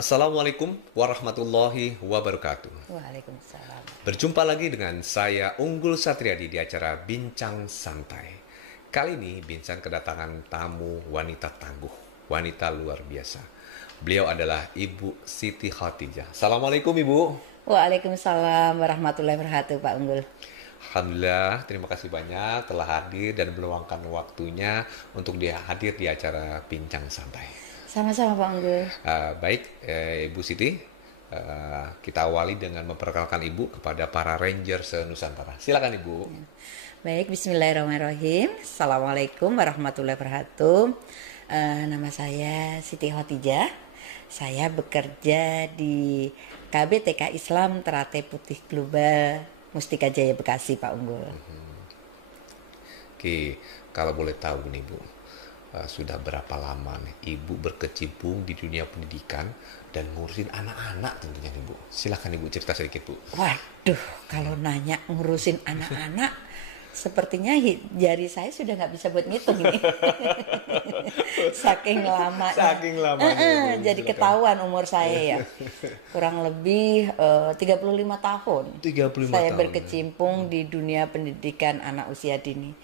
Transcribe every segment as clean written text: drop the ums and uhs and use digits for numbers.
Assalamualaikum warahmatullahi wabarakatuh. Waalaikumsalam. Berjumpa lagi dengan saya Unggul Satriadi di acara Bincang Santai. Kali ini Bincang kedatangan tamu wanita tangguh, wanita luar biasa. Beliau adalah Ibu Siti Khotijah. Assalamualaikum Ibu. Waalaikumsalam warahmatullahi wabarakatuh, Pak Unggul. Alhamdulillah, terima kasih banyak telah hadir dan meluangkan waktunya untuk hadir di acara Bincang Santai. Sama-sama, Pak Unggul. Baik, Ibu Siti, kita awali dengan memperkenalkan Ibu kepada para Ranger se-Nusantara. Silakan Ibu. Baik, bismillahirrahmanirrahim. Assalamualaikum warahmatullahi wabarakatuh. Nama saya Siti Khotijah. Saya bekerja di KBTK Islam Teratai Putih Global Mustika Jaya Bekasi, Pak Unggul. Oke, kalau boleh tahu nih Bu, sudah berapa lama nih Ibu berkecimpung di dunia pendidikan dan ngurusin anak-anak tentunya nih Bu. Silakan Ibu cerita sedikit Bu. Waduh, kalau nanya ngurusin anak-anak, sepertinya jari saya sudah nggak bisa buat ngitung ini. Saking lamanya. Saking lamanya. Jadi ketahuan umur saya ya. Kurang lebih 35 tahun. 35 saya tahun. berkecimpung di dunia pendidikan anak usia dini.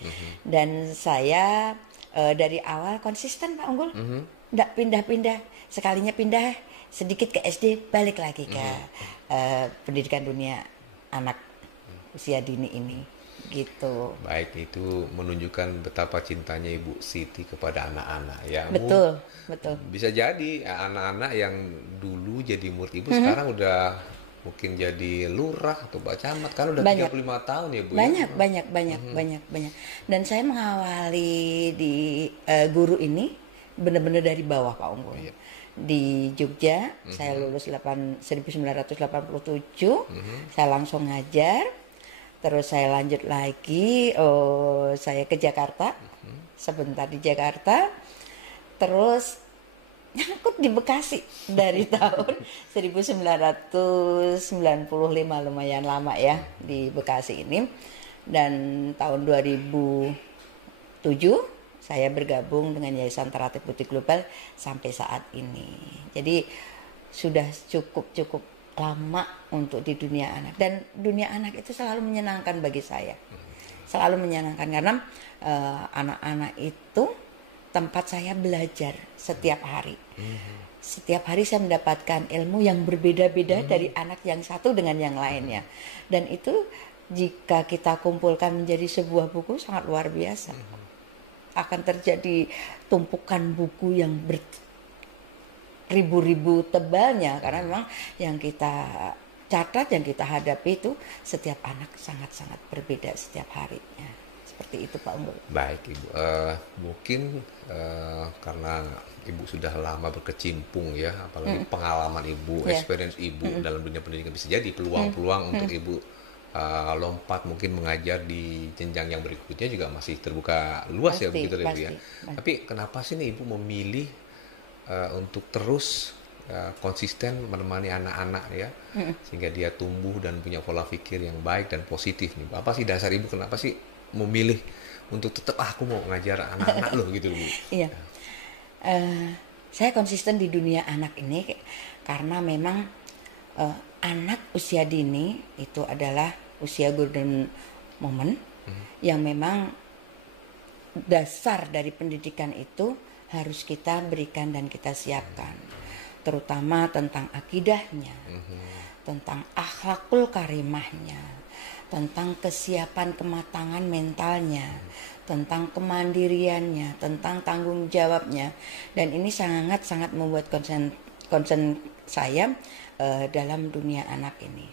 Dan saya dari awal konsisten, Pak Unggul. Nggak pindah-pindah. Sekalinya pindah sedikit ke SD, balik lagi ke pendidikan dunia anak usia dini ini. Gitu. Baik, itu menunjukkan betapa cintanya Ibu Siti kepada anak-anak ya. Betul, betul. Bisa jadi anak-anak yang dulu jadi murid Ibu sekarang udah mungkin jadi lurah atau Pak Camat kan udah Banyak. 35 tahun ya Bu. Banyak. Dan saya mengawali di guru ini benar-benar dari bawah, Pak Unggul. Iya. Di Jogja, saya lulus 1987, saya langsung ngajar. Terus saya lanjut lagi, saya ke Jakarta, sebentar di Jakarta. Terus nyangkut di Bekasi dari tahun 1995, lumayan lama ya di Bekasi ini. Dan tahun 2007 saya bergabung dengan Yayasan Teratai Putih Global sampai saat ini. Jadi sudah cukup lama untuk di dunia anak, dan dunia anak itu selalu menyenangkan bagi saya, selalu menyenangkan karena anak-anak itu tempat saya belajar setiap hari. Setiap hari saya mendapatkan ilmu yang berbeda-beda dari anak yang satu dengan yang lainnya, dan itu jika kita kumpulkan menjadi sebuah buku sangat luar biasa. Akan terjadi tumpukan buku yang ribu-ribu tebalnya, karena memang yang kita catat, yang kita hadapi itu setiap anak sangat-sangat berbeda setiap harinya. Seperti itu Pak Unggul. Baik Ibu, mungkin karena Ibu sudah lama berkecimpung ya, apalagi pengalaman Ibu, experience Ibu dalam dunia pendidikan, bisa jadi peluang-peluang untuk Ibu lompat mungkin mengajar di jenjang yang berikutnya juga masih terbuka luas ya begitu Ibu ya. Tapi kenapa sih nih Ibu memilih untuk terus konsisten menemani anak-anak ya, sehingga dia tumbuh dan punya pola pikir yang baik dan positif nih. Apa sih dasar Ibu kenapa sih memilih untuk tetap aku mau ngajar anak-anak loh gitu Bu? Iya, saya konsisten di dunia anak ini karena memang anak usia dini itu adalah usia golden moment yang memang dasar dari pendidikan itu harus kita berikan dan kita siapkan, terutama tentang akidahnya, tentang akhlakul karimahnya, tentang kesiapan kematangan mentalnya, tentang kemandiriannya, tentang tanggung jawabnya. Dan ini sangat-sangat membuat concern saya dalam dunia anak ini.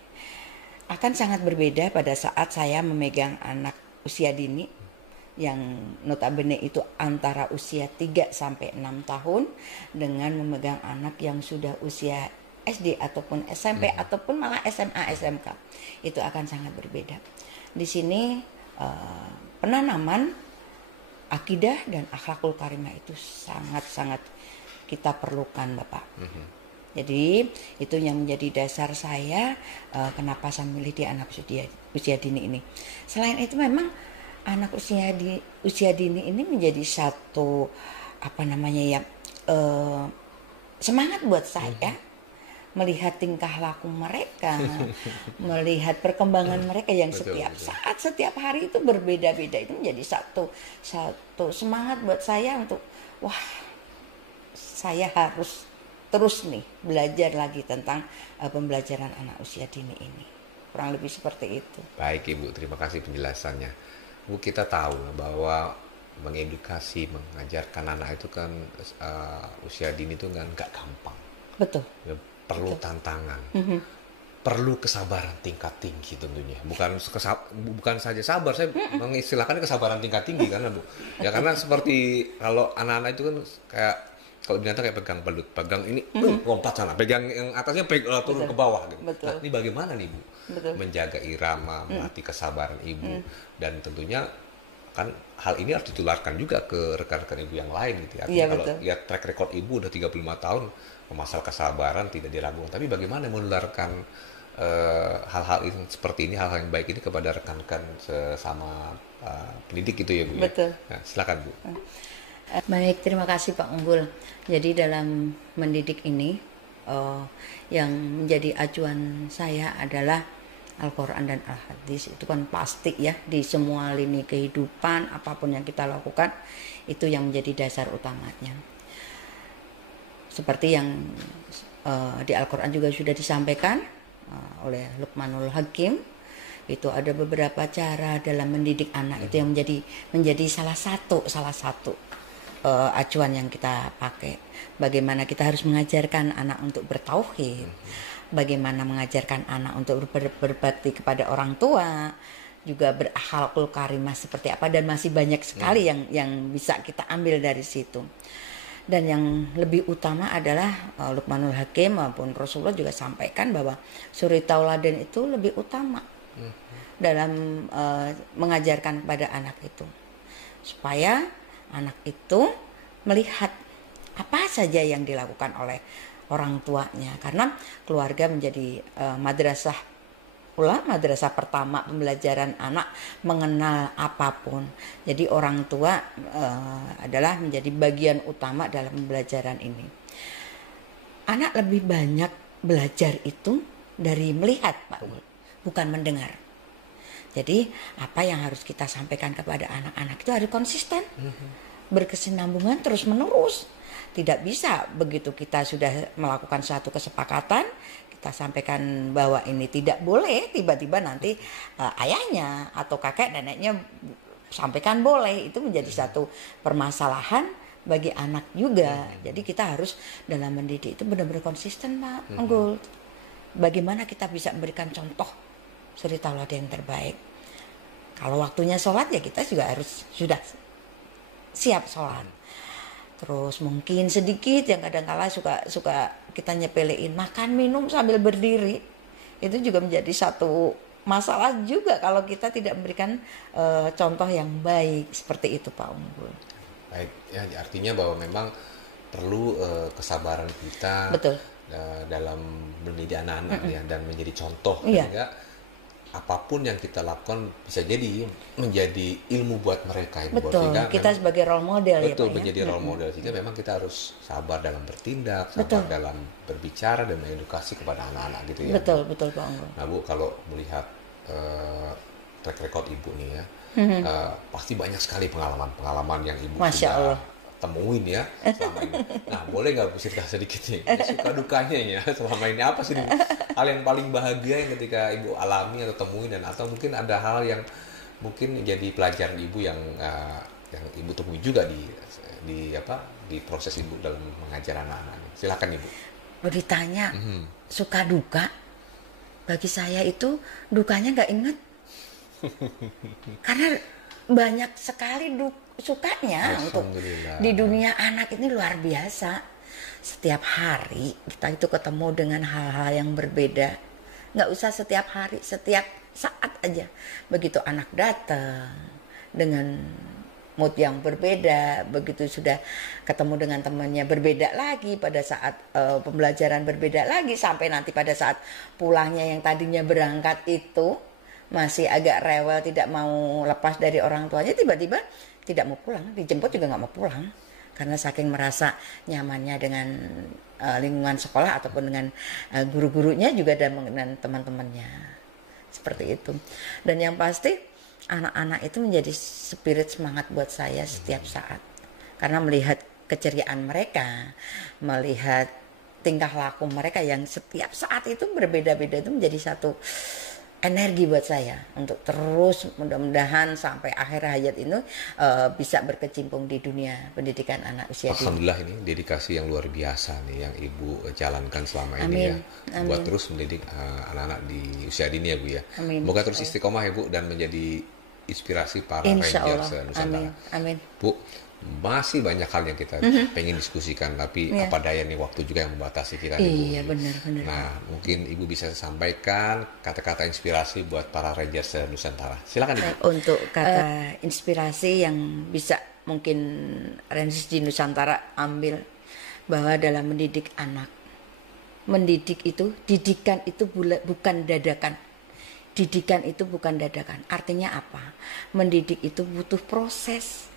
Akan sangat berbeda pada saat saya memegang anak usia dini yang notabene itu antara usia 3 sampai 6 tahun dengan memegang anak yang sudah usia SD ataupun SMP ataupun malah SMA SMK. Itu akan sangat berbeda. Di sini penanaman akidah dan akhlakul karimah itu sangat-sangat kita perlukan, Bapak. Jadi itu yang menjadi dasar saya kenapa saya memilih di anak usia dini ini. Selain itu memang anak usia dini ini menjadi satu semangat buat saya melihat tingkah laku mereka, melihat perkembangan mereka yang setiap saat, setiap hari itu berbeda-beda. Itu menjadi satu semangat buat saya untuk, wah, saya harus terus nih belajar lagi tentang pembelajaran anak usia dini ini. Kurang lebih seperti itu. Baik Ibu, terima kasih penjelasannya. Bu, kita tahu bahwa mengedukasi, mengajarkan anak itu kan usia dini itu kan nggak gampang. Betul. Ya, perlu tantangan, perlu kesabaran tingkat tinggi tentunya. Bukan saja sabar, saya mengistilahkan kesabaran tingkat tinggi karena Bu. Ya karena seperti kalau anak-anak itu kan kayak kalau binatang kayak pegang belut, pegang ini lompat sana, pegang yang atasnya turun ke bawah gitu. Nah, ini bagaimana nih Bu? Menjaga irama, melatih kesabaran Ibu dan tentunya kan hal ini harus ditularkan juga ke rekan-rekan Ibu yang lain gitu ya. Artinya kalau lihat track record Ibu udah 35 tahun masalah kesabaran tidak diragukan, tapi bagaimana menularkan hal-hal ini seperti ini, hal-hal yang baik ini kepada rekan-rekan sesama pendidik gitu ya Bu ya. Betul. Nah, silakan Bu. Baik, terima kasih Pak Unggul. Jadi dalam mendidik ini yang menjadi acuan saya adalah Al-Quran dan Al-Hadis. Itu kan pasti ya, di semua lini kehidupan apapun yang kita lakukan itu yang menjadi dasar utamanya. Seperti yang di Al-Quran juga sudah disampaikan oleh Luqmanul Hakim, itu ada beberapa cara dalam mendidik anak itu yang menjadi salah satu acuan yang kita pakai. Bagaimana kita harus mengajarkan anak untuk bertauhid, bagaimana mengajarkan anak untuk berbakti kepada orang tua, juga berakhlakul karimah seperti apa, dan masih banyak sekali yang bisa kita ambil dari situ. Dan yang lebih utama adalah Luqmanul Hakim maupun Rasulullah juga sampaikan bahwa suri tauladan itu lebih utama dalam mengajarkan kepada anak itu, supaya anak itu melihat apa saja yang dilakukan oleh orang tuanya, karena keluarga menjadi madrasah pertama pembelajaran anak mengenal apapun. Jadi orang tua adalah menjadi bagian utama dalam pembelajaran ini. Anak lebih banyak belajar itu dari melihat, Pak, bukan mendengar. Jadi apa yang harus kita sampaikan kepada anak-anak itu harus konsisten, berkesinambungan terus menerus. Tidak bisa begitu kita sudah melakukan suatu kesepakatan, kita sampaikan bahwa ini tidak boleh, tiba-tiba nanti ayahnya atau kakek neneknya sampaikan boleh. Itu menjadi satu permasalahan bagi anak juga. Jadi kita harus dalam mendidik itu benar-benar konsisten, Pak Unggul. Bagaimana kita bisa memberikan contoh suri tauladan yang terbaik. Kalau waktunya sholat ya kita juga harus sudah siap sholat. Terus mungkin sedikit yang kadang-kala suka kita nyepelein makan minum sambil berdiri. Itu juga menjadi satu masalah juga kalau kita tidak memberikan contoh yang baik seperti itu, Pak Unggul. Baik, ya artinya bahwa memang perlu kesabaran kita dalam mendidik anak-anak ya, dan menjadi contoh sehingga apapun yang kita lakukan bisa jadi menjadi ilmu buat mereka. Betul, kita memang, sebagai role model betul, ya, menjadi role model. Sehingga memang kita harus sabar dalam bertindak, sabar dalam berbicara dan mengedukasi kepada anak-anak gitu ya. Betul, betul Pak Unggul. Nah Bu, kalau melihat track record Ibu nih ya, pasti banyak sekali pengalaman yang Ibu Masya Allah temuin ya selama ini. Nah, boleh nggak Bu cerita sedikit nih suka dukanya ya selama ini, apa sih hal yang paling bahagia yang ketika Ibu alami atau temuin, dan atau mungkin ada hal yang mungkin jadi pelajaran Ibu yang Ibu temui juga di proses Ibu dalam mengajar anak-anak. Silakan Ibu. Ditanya suka duka, bagi saya itu dukanya nggak inget karena banyak sekali sukanya untuk di dunia anak ini luar biasa. Setiap hari kita itu ketemu dengan hal-hal yang berbeda. Nggak usah setiap hari, setiap saat aja. Begitu anak datang dengan mood yang berbeda, begitu sudah ketemu dengan temannya berbeda lagi, pada saat pembelajaran berbeda lagi, sampai nanti pada saat pulangnya yang tadinya berangkat itu masih agak rewel, tidak mau lepas dari orang tuanya, tiba-tiba tidak mau pulang, dijemput juga nggak mau pulang karena saking merasa nyamannya dengan lingkungan sekolah ataupun dengan guru-gurunya juga dan dengan teman-temannya. Seperti itu. Dan yang pasti anak-anak itu menjadi spirit semangat buat saya setiap saat. Karena melihat keceriaan mereka, melihat tingkah laku mereka yang setiap saat itu berbeda-beda, itu menjadi satu energi buat saya untuk terus mudah-mudahan sampai akhir hayat ini bisa berkecimpung di dunia pendidikan anak usia dini. Alhamdulillah, ini dedikasi yang luar biasa nih yang Ibu jalankan selama ini ya. Amin. Buat terus mendidik anak-anak di usia dini ya Bu ya. Amin. Semoga terus istiqomah ya Bu dan menjadi inspirasi para Insya Rangers Allah. Nusantara. Amin. Bu, masih banyak hal yang kita pengen diskusikan, tapi apa daya nih waktu juga yang membatasi kita nih, Bu. Iya, benar. Nah, mungkin Ibu bisa sampaikan kata-kata inspirasi buat para Rangers Nusantara. Silakan Ibu. Untuk kata inspirasi yang bisa mungkin Rangers di Nusantara ambil, bahwa dalam mendidik anak, mendidik itu, didikan itu bukan dadakan. Didikan itu bukan dadakan. Artinya apa? Mendidik itu butuh proses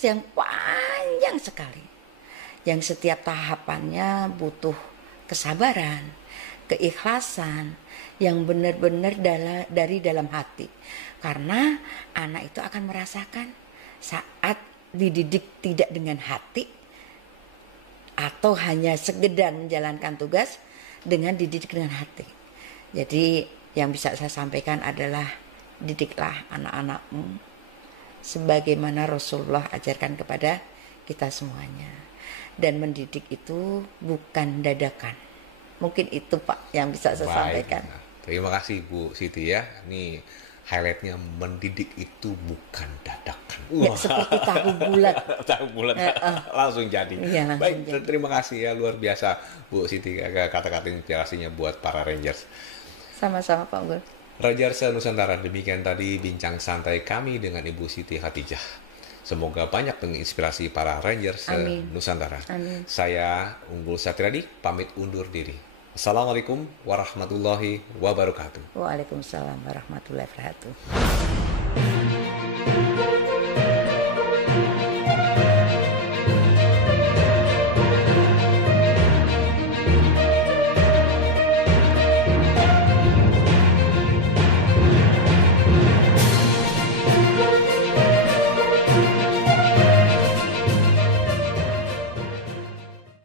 yang panjang sekali, yang setiap tahapannya butuh kesabaran, keikhlasan yang benar-benar dari dalam hati, karena anak itu akan merasakan saat dididik tidak dengan hati atau hanya sekedar menjalankan tugas dengan dididik dengan hati. Jadi yang bisa saya sampaikan adalah didiklah anak-anakmu sebagaimana Rasulullah ajarkan kepada kita semuanya. Dan mendidik itu bukan dadakan. Mungkin itu Pak yang bisa saya sampaikan. Nah, terima kasih Bu Siti ya. Ini highlightnya, mendidik itu bukan dadakan. Ya, seperti tahu bulat. Tahu bulat langsung jadi. Ya, baik, jadi. Terima kasih ya, luar biasa Bu Siti kata-kata inspirasinya buat para Rangers. Sama-sama Pak Unggul. Rangers Nusantara, demikian tadi bincang santai kami dengan Ibu Siti Khatijah. Semoga banyak menginspirasi para Rangers Nusantara. Amin. Saya Unggul Satriadi pamit undur diri. Assalamualaikum warahmatullahi wabarakatuh. Waalaikumsalam warahmatullahi wabarakatuh.